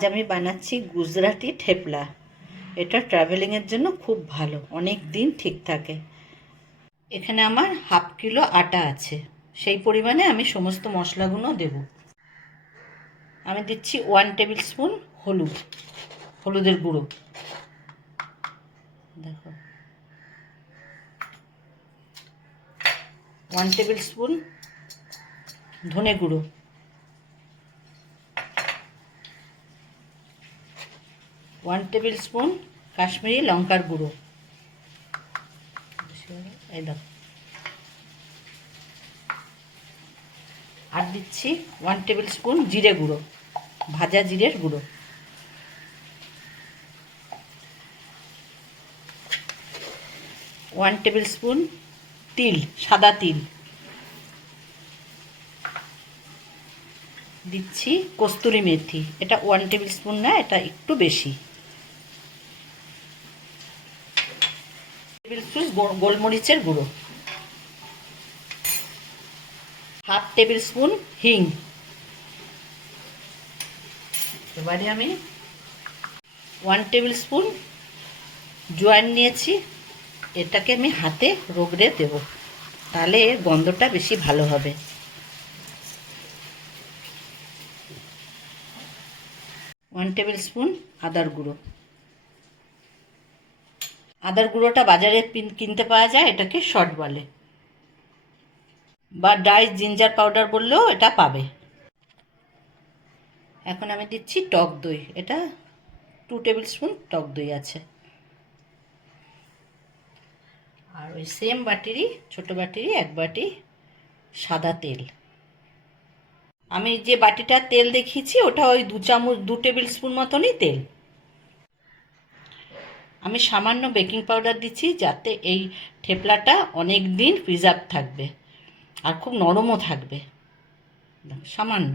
আজ আমি বানাচ্ছি গুজরাটি ঠেপলা। এটা ট্রাভেলিংয়ের জন্য খুব ভালো, অনেক দিন ঠিক থাকে। এখানে আমার হাফ কিলো আটা আছে, সেই পরিমাণে আমি সমস্ত মশলাগুলো দেব। আমি দিচ্ছি 1 টেবিল স্পুন হলুদের গুঁড়ো, দেখো 1 টেবিল স্পুন ধনে গুঁড়ো, 1 টেবিল স্পুন কাশ্মীরি লঙ্কার গুঁড়ো, এই দেখো। আর দিচ্ছি 1 টেবিল স্পুন জিরে গুঁড়ো, ভাজা জিরের গুঁড়ো। ওয়ান টেবিল স্পুন তিল, সাদা তিল। দিচ্ছি কস্তুরি মেথি, এটা 1 টেবিল স্পুন না, এটা একটু বেশি। টেবিল স্পুন গোলমরিচের গুঁড়ো, হাফ টেবিল স্পুন হিং। এবারে আমি 1 টেবিল স্পুন জোয়ান নিয়েছি, এটাকে আমি হাতে রগড়ে দেব, তাহলে এর গন্ধটা বেশি ভালো হবে। 1 টেবিল স্পুন আদার গুঁড়ো। আদার গুঁড়োটা বাজারে কিনতে পাওয়া যায়, এটাকে শর্ট বলে, বা ড্রাই জিঞ্জার পাউডার বললেও এটা পাবে। এখন আমি দিচ্ছি টক দই, এটা 2 টেবিল স্পুন টক দই আছে। আর ওই সেম বাটিরই ছোটো বাটিরই 1 বাটি সাদা তেল। আমি যে বাটিটা তেল দেখিয়েছি ওটা ওই 2 টেবিল স্পুন মতনই তেল। আমি সামান্য বেকিং পাউডার দিচ্ছি, যাতে এই ঠেপলাটা অনেক দিন প্রিজার্ভ থাকবে আর খুব নরমও থাকবে। সামান্য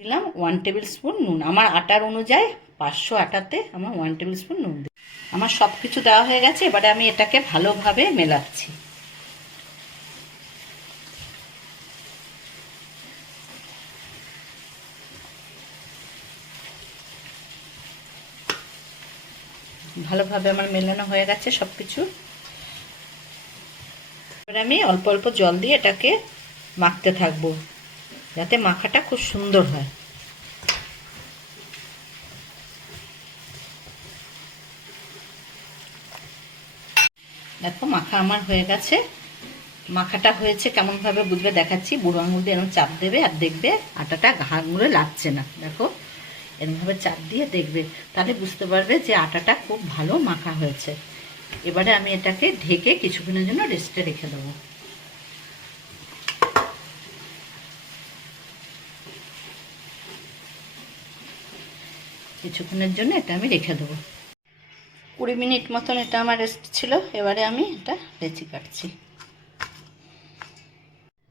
দিলাম 1 টেবিল স্পুন নুন। আমার আটার অনুযায়ী 500 আটাতে আমার 1 টেবিল স্পুন নুন দিই। আমার সব কিছু দেওয়া হয়ে গেছে, এবারে আমি এটাকে ভালোভাবে মেলাচ্ছি। ভালোভাবে আমার মেলানো হয়ে গেছে সব কিছু। এবার আমি অল্প অল্প জল দিয়ে এটাকে মাখতে থাকবো, যাতে মাখাটা খুব সুন্দর হয়। দেখো মাখা আমার হয়ে গেছে। মাখাটা হয়েছে কেমনভাবে বুঝবে দেখাচ্ছি। বুড়ো আঙুল দিয়ে এরকম চাপ দেবে আর দেখবে আটাটা আঙুলে লাগছে না। দেখো এরকমভাবে চাপ দিয়ে দেখবে, তাহলে বুঝতে পারবে যে আটাটা খুব ভালো মাখা হয়েছে। এবারে আমি এটাকে ঢেকে কিছুক্ষণের জন্য রেস্টে রেখে দেবো। কিছুক্ষণের জন্য এটা আমি রেখে দেবো। 20 মিনিট মতন এটা আমার রেস্ট ছিল। এবারে আমি এটা লেচি কাটছি।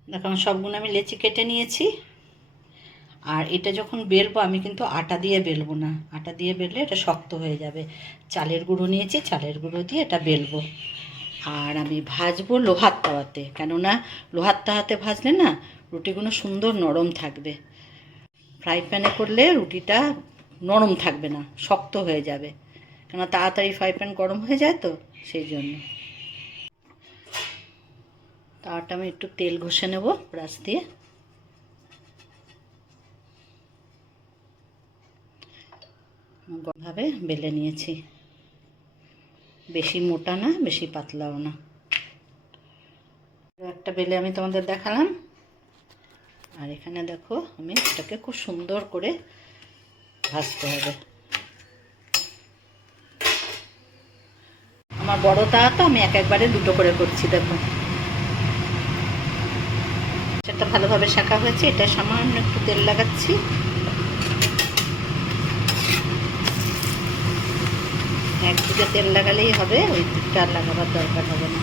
দেখো সবগুলো আমি লেচি কেটে নিয়েছি। আর এটা যখন বেলবো আমি কিন্তু আটা দিয়ে বেলবো না, আটা দিয়ে বেললে এটা শক্ত হয়ে যাবে। চালের গুঁড়ো নিয়েছি, চালের গুঁড়ো দিয়ে এটা বেলবো। আর আমি ভাজবো লোহার তাওয়াতে, কেননা লোহার তাওয়াতে ভাজলে না রুটিগুলো সুন্দর নরম থাকবে। ফ্রাই প্যানে করলে রুটিটা নরম থাকবে না, শক্ত হয়ে যাবে, কেননা তাড়াতাড়ি ফ্রাই প্যান গরম হয়ে যায় তো সেই জন্য। তাওয়াটা আমি একটু তেল ঘষে নেব ব্রাশ দিয়ে। ভাবে বেলে নিয়েছি, বেশি মোটা না বেশি পাতলাও না। একটা বেলে আমি তোমাদের দেখালাম। আর এখানে দেখো আমি এটাকে খুব সুন্দর করে ভাজতে হবে। আমার বড় তাওয়া তো আমি একবারে দুটো করে করছি। দেখো সেটা ভালোভাবে শাঁকা হয়েছে, এটা সামান্য একটু তেল লাগাচ্ছি। একদিকে তেল লাগালেই হবে, ওই দিকটা আর লাগাবার দরকার হবে না।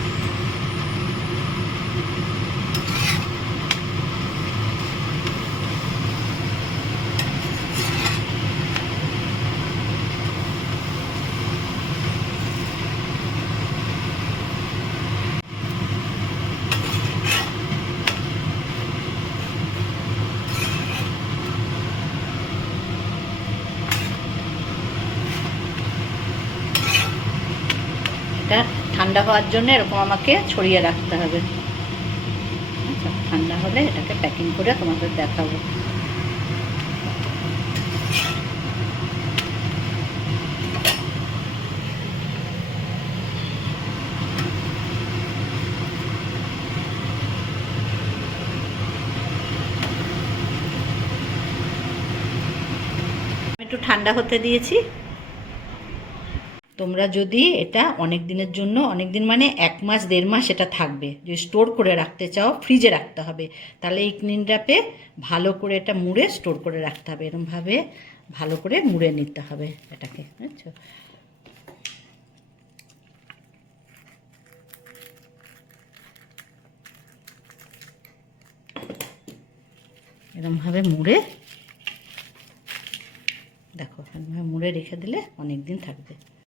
এটা ঠান্ডা হওয়ার জন্য এরকম আমাকে ছড়িয়ে রাখতে হবে। আচ্ছা, ঠান্ডা হলে এটাকে প্যাকিং করে তোমাদের দেখাবো। একটু ঠান্ডা হতে দিয়েছি। তোমরা যদি এটা অনেক দিনের জন্য, অনেক দিন মানে 1 মাস 1.5 মাস এটা থাকবে, যদি স্টোর করে রাখতে চাও ফ্রিজে রাখতে হবে, তাহলে এই ক্লিন র্যাপে ভালো করে এটা মুড়ে স্টোর করে রাখতে হবে। এরকমভাবে ভালো করে মুড়ে নিতে হবে এটাকে, বুঝছো? এরকমভাবে মুড়ে দেখো, এরকমভাবে মুড়ে রেখে দিলে অনেক দিন থাকবে।